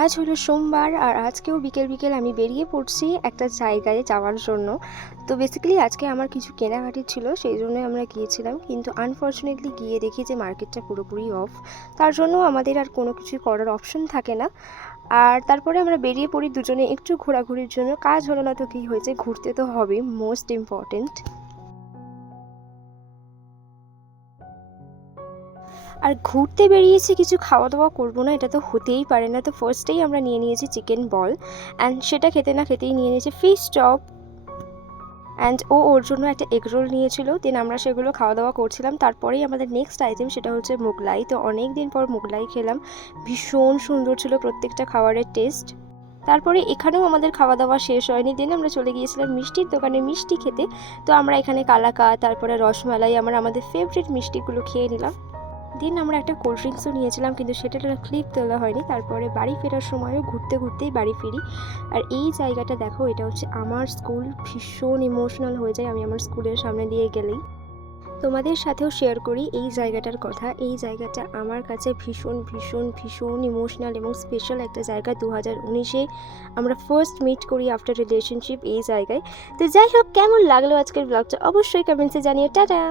আজ হলো সোমবার আর আজকেও বিকেল বিকেল আমি বেরিয়ে পড়ছি একটা জায়গায় যাওয়ার জন্য। তো বেসিক্যালি আজকে আমার কিছু কেনাকাটি ছিল, সেই জন্য আমরা গিয়েছিলাম, কিন্তু আনফর্চুনেটলি গিয়ে দেখি যে মার্কেটটা পুরোপুরি অফ। তার জন্য আমাদের আর কোনো কিছুই করার অপশন থাকে না। আর তারপরে আমরা বেরিয়ে পড়ি দুজনে একটু ঘোরাঘুরির জন্য। কাজ হলো না তো কী হয়েছে, ঘুরতে তো হবে, মোস্ট ইম্পর্টেন্ট। আর ঘুরতে বেরিয়েছি, কিছু খাওয়া দাওয়া করবো না এটা তো হতেই পারে না। তো ফার্স্টেই আমরা নিয়ে নিয়েছি চিকেন বল, অ্যান্ড সেটা খেতে না খেতেই নিয়ে নিয়েছি ফিশ চপ, অ্যান্ড ওর জন্য একটা এগ রোল নিয়েছিল। দেন আমরা সেগুলো খাওয়া দাওয়া করছিলাম। তারপরেই আমাদের নেক্সট আইটেম সেটা হচ্ছে মোগলাই। তো অনেক দিন পর মোগলাই খেলাম, ভীষণ সুন্দর ছিল প্রত্যেকটা খাবারের টেস্ট। তারপরে এখানেও আমাদের খাওয়া দাওয়া শেষ হয়নি, দেন আমরা চলে গিয়েছিলাম মিষ্টির দোকানে মিষ্টি খেতে। তো আমরা এখানে কালাকাঁদ, তারপরে রসমালাই, আমরা আমাদের ফেভারিট মিষ্টিগুলো খেয়ে নিলাম। দিন আমরা একটা কোল্ড ড্রিঙ্কসও নিয়েছিলাম, কিন্তু সেটার ক্লিপ তোলা হয়নি। তারপরে বাড়ি ফেরার সময়ও ঘুরতে ঘুরতেই বাড়ি ফিরি। আর এই জায়গাটা দেখো, এটা হচ্ছে আমার স্কুল। ভীষণ ইমোশনাল হয়ে যায় আমি আমার স্কুলের সামনে দিয়ে গেলেই। তোমাদের সাথেও শেয়ার করি এই জায়গাটার কথা। এই জায়গাটা আমার কাছে ভীষণ ভীষণ ভীষণ ইমোশনাল এবং স্পেশাল একটা জায়গা। 2019-এ আমরা ফার্স্ট মিট করি আফটার রিলেশনশিপ এই জায়গায়। তো যাই হোক, কেমন লাগলো আজকের ব্লগটা অবশ্যই কমেন্টসে জানিও। টাটা।